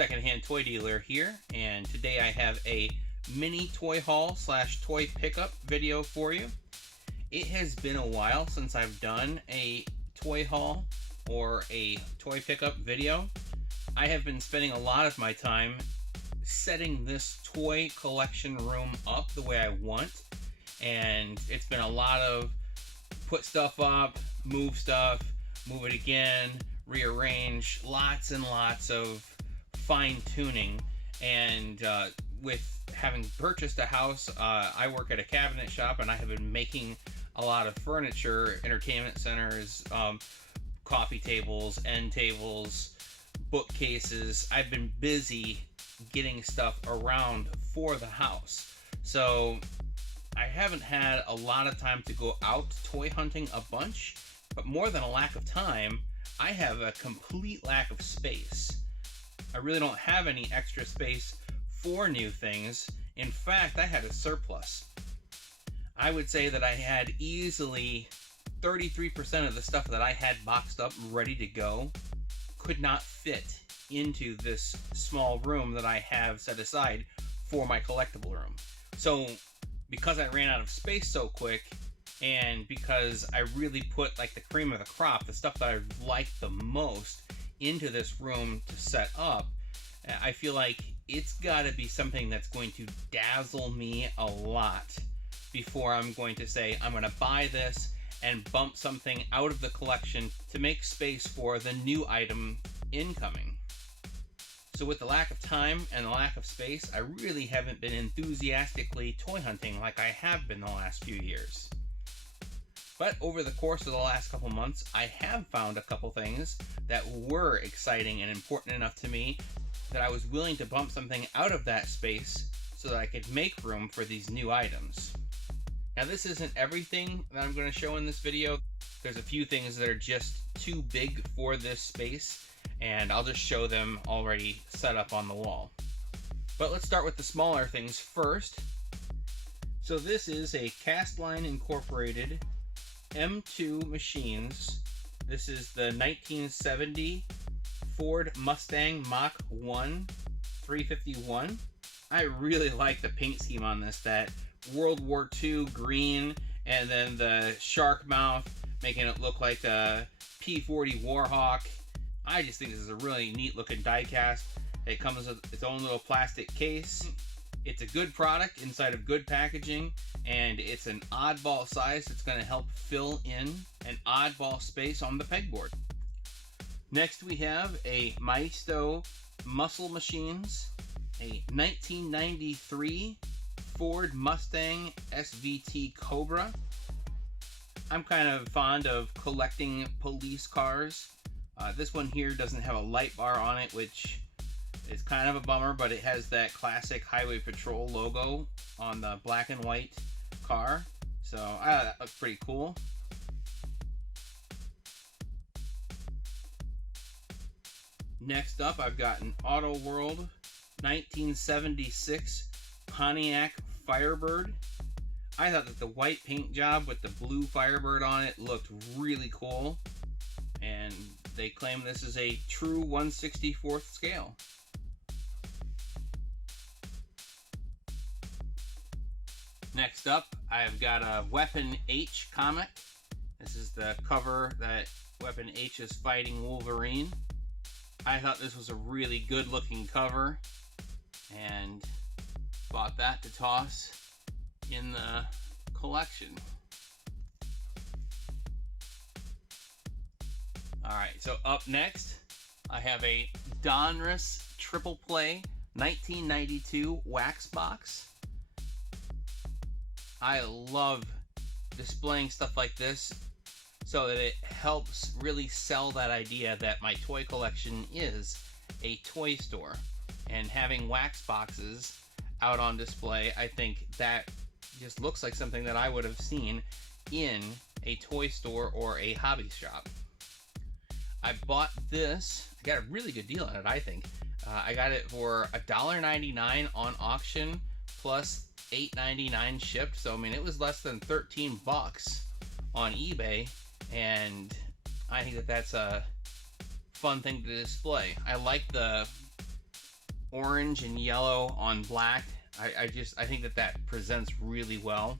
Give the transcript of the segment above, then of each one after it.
Secondhand Toy Dealer here, and today I have a mini toy haul slash toy pickup video for you. It has been a while since I've done a toy haul or a toy pickup video. I have been spending a lot of my time setting this toy collection room up the way I want, and it's been a lot of put stuff up, move it again, rearrange, lots and lots of fine-tuning. And with having purchased a house, I work at a cabinet shop, and I have been making a lot of furniture, entertainment centers, coffee tables, end tables, bookcases. I've been busy getting stuff around for the house, so I haven't had a lot of time to go out toy hunting a bunch. But more than a lack of time, I have a complete lack of space. I really don't have any extra space for new things. In fact, I had a surplus. I would say that I had easily 33% of the stuff that I had boxed up ready to go could not fit into this small room that I have set aside for my collectible room. So because I ran out of space so quick, and because I really put like the cream of the crop, the stuff that I liked the most, into this room to set up, I feel like it's got to be something that's going to dazzle me a lot before I'm going to say I'm going to buy this and bump something out of the collection to make space for the new item incoming. So with the lack of time and the lack of space, I really haven't been enthusiastically toy hunting like I have been the last few years. But over the course of the last couple months, I have found a couple things that were exciting and important enough to me that I was willing to bump something out of that space so that I could make room for these new items. Now, this isn't everything that I'm going to show in this video. There's a few things that are just too big for this space, and I'll just show them already set up on the wall. But let's start with the smaller things first. So this is a Castline Incorporated M2 Machines. This is the 1970 Ford Mustang Mach 1 351. I really like the paint scheme on this, that World War II green, and then the shark mouth making it look like a P-40 Warhawk. I just think this is a really neat looking die-cast. It comes with its own little plastic case. It's a good product inside of good packaging, and it's an oddball size that's going to help fill in an oddball space on the pegboard. Next we have a Maisto Muscle Machines, a 1993 Ford Mustang SVT Cobra. I'm kind of fond of collecting police cars. This one here doesn't have a light bar on it, which is kind of a bummer, but it has that classic Highway Patrol logo on the black and white car. So that looks pretty cool. Next up, I've got an Auto World 1976 Pontiac Firebird. I thought that the white paint job with the blue Firebird on it looked really cool, and they claim this is a true 1/64th scale. Next up, I've got a Weapon H comic. This is the cover that Weapon H is fighting Wolverine. I thought this was a really good looking cover, and bought that to toss in the collection. Alright, so up next, I have a Donruss Triple Play 1992 wax box. I love displaying stuff like this so that it helps really sell that idea that my toy collection is a toy store. And having wax boxes out on display, I think that just looks like something that I would have seen in a toy store or a hobby shop. I bought this. I got a really good deal on it, I think. I got it for $1.99 on auction plus $8.99 shipped. So I mean, it was less than 13 bucks on eBay, and I think that that's a fun thing to display. I like the orange and yellow on black. I think that presents really well.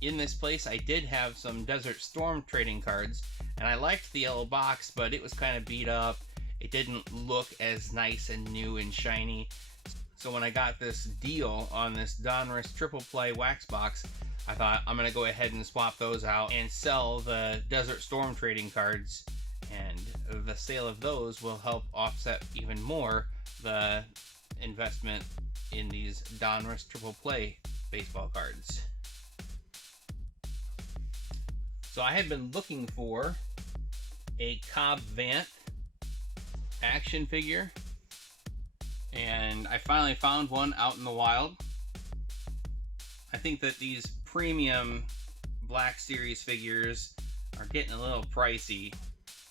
In this place, I did have some Desert Storm trading cards, and I liked the yellow box, but it was kind of beat up. It didn't look as nice and new and shiny. So when I got this deal on this Donruss Triple Play wax box, I thought I'm going to go ahead and swap those out and sell the Desert Storm trading cards, and the sale of those will help offset even more the investment in these Donruss Triple Play baseball cards. So I had been looking for a Cobb Vanth action figure, and I finally found one out in the wild. I think that these premium Black Series figures are getting a little pricey.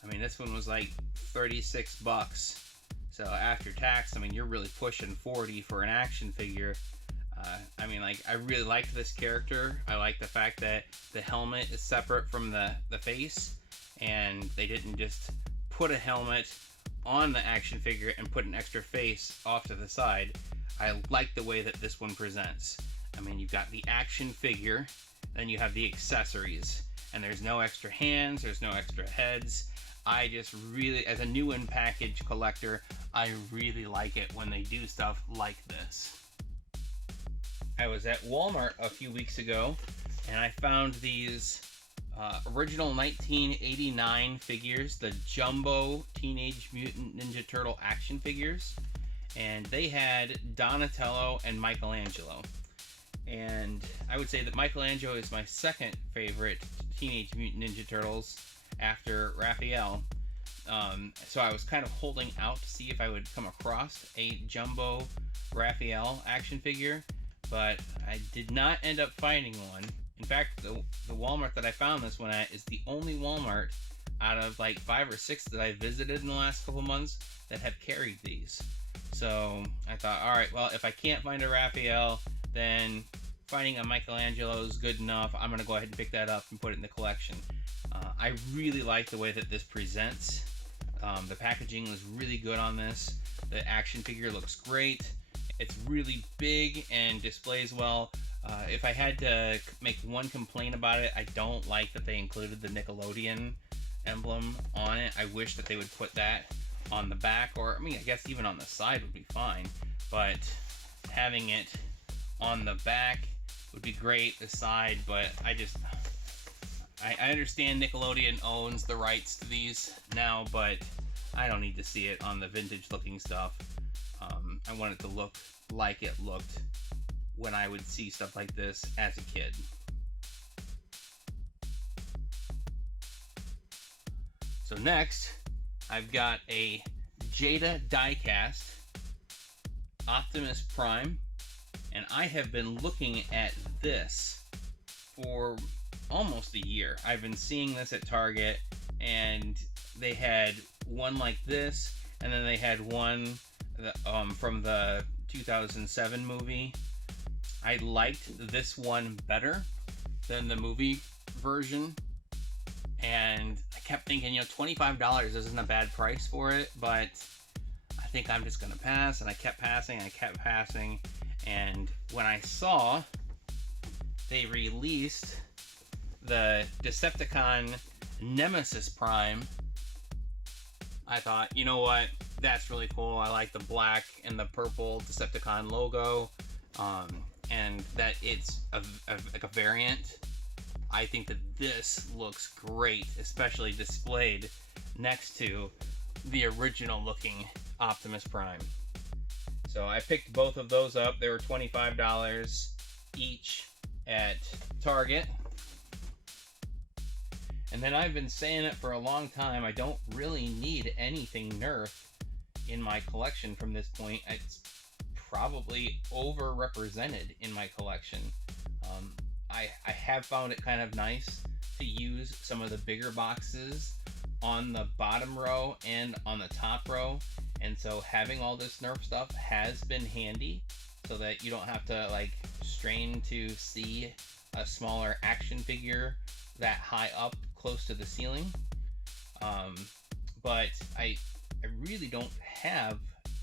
I mean, this one was like 36 bucks. So after tax, I mean, you're really pushing 40 for an action figure. I mean, like, I really liked this character. I like the fact that the helmet is separate from the face, and they didn't just put a helmet on the action figure and put an extra face off to the side. I like the way that this one presents. I mean, you've got the action figure, then you have the accessories, and there's no extra hands, there's no extra heads. I just really, as a new in package collector, I really like it when they do stuff like this. I was at Walmart a few weeks ago, and I found these original 1989 figures, the Jumbo Teenage Mutant Ninja Turtle action figures, and they had Donatello and Michelangelo. And I would say that Michelangelo is my second favorite Teenage Mutant Ninja Turtles after Raphael. So I was kind of holding out to see if I would come across a Jumbo Raphael action figure, but I did not end up finding one. In fact, the Walmart that I found this one at is the only Walmart out of like 5 or 6 that I visited in the last couple months that have carried these. So I thought, all right, well, if I can't find a Raphael, then finding a Michelangelo is good enough. I'm going to go ahead and pick that up and put it in the collection. I really like the way that this presents. The packaging is really good on this. The action figure looks great. It's really big and displays well. If I had to make one complaint about it, I don't like that they included the Nickelodeon emblem on it. I wish that they would put that on the back, or I mean, I guess even on the side would be fine, but having it on the back would be great, the side, but I understand Nickelodeon owns the rights to these now, but I don't need to see it on the vintage looking stuff. I want it to look like it looked when I would see stuff like this as a kid. So next, I've got a Jada diecast Optimus Prime, and I have been looking at this for almost a year. I've been seeing this at Target, and they had one like this, and then they had one from the 2007 movie. I liked this one better than the movie version, and I kept thinking, $25 isn't a bad price for it, but I think I'm just gonna pass. And I kept passing, and when I saw they released the Decepticon Nemesis Prime, I thought, you know what, that's really cool. I like the black and the purple Decepticon logo, and that it's like a variant. I think that this looks great, especially displayed next to the original looking Optimus Prime. So I picked both of those up. They were $25 each at Target. And then I've been saying it for a long time, I don't really need anything Nerf in my collection from this point. It's probably overrepresented in my collection. I have found it kind of nice to use some of the bigger boxes on the bottom row and on the top row, and so having all this Nerf stuff has been handy so that you don't have to like strain to see a smaller action figure that high up close to the ceiling. But I really don't have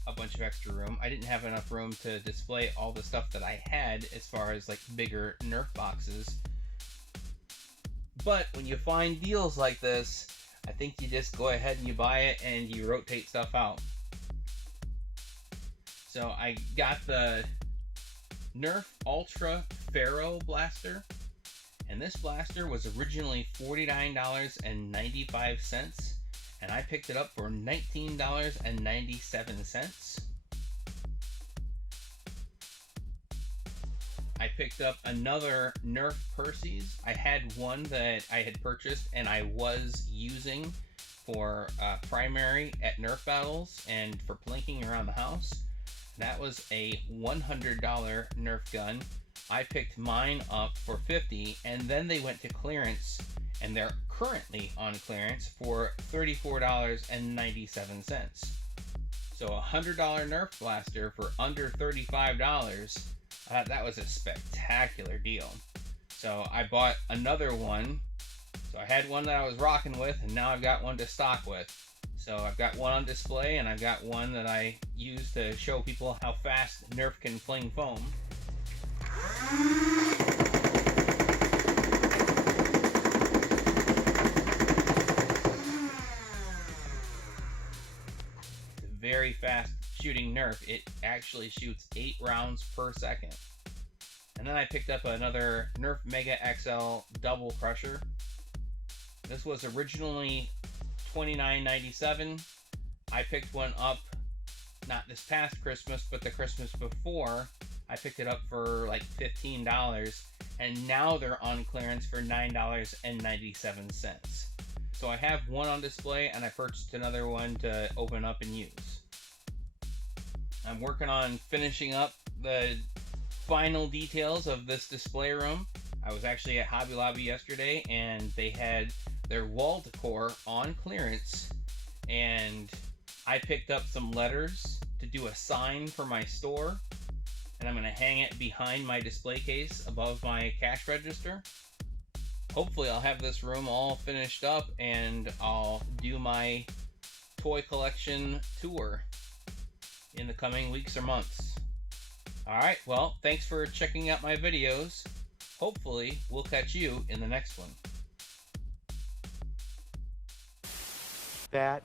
a bunch of extra room. I didn't have enough room to display all the stuff that I had as far as like bigger Nerf boxes. But when you find deals like this, I think you just go ahead and you buy it and you rotate stuff out. So I got the Nerf Ultra Ferro Blaster, and this blaster was originally $49.95, and I picked it up for $19.97. I picked up another Nerf Percy's. I had one that I had purchased and I was using for primary at Nerf battles and for plinking around the house. That was a $100 Nerf gun. I picked mine up for $50, and then they went to clearance, and they're currently on clearance for $34.97. So a $100 Nerf blaster for under $35. That was a spectacular deal. So I bought another one. So I had one that I was rocking with, and now I've got one to stock with. So I've got one on display, and I've got one that I use to show people how fast Nerf can fling foam. Very fast shooting Nerf. It actually shoots 8 rounds per second. And then I picked up another Nerf Mega XL Double Crusher. This was originally $29.97. I picked one up not this past Christmas, but the Christmas before. I picked it up for like $15, and now they're on clearance for $9.97. So I have one on display, and I purchased another one to open up and use. I'm working on finishing up the final details of this display room. I was actually at Hobby Lobby yesterday, and they had their wall decor on clearance, and I picked up some letters to do a sign for my store, and I'm going to hang it behind my display case above my cash register. Hopefully I'll have this room all finished up, and I'll do my toy collection tour in the coming weeks or months. Alright, well, thanks for checking out my videos. Hopefully we'll catch you in the next one. That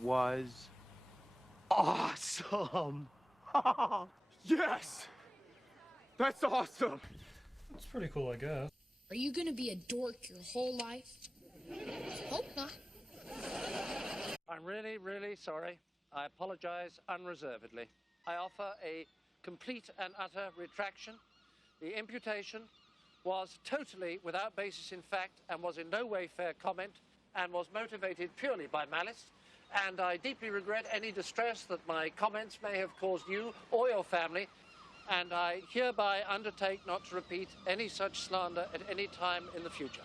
was awesome! Yes! That's awesome! It's pretty cool, I guess. Are you gonna be a dork your whole life? Hope not. I'm really, really sorry. I apologize unreservedly. I offer a complete and utter retraction. The imputation was totally without basis in fact and was in no way fair comment and was motivated purely by malice. And I deeply regret any distress that my comments may have caused you or your family. And I hereby undertake not to repeat any such slander at any time in the future.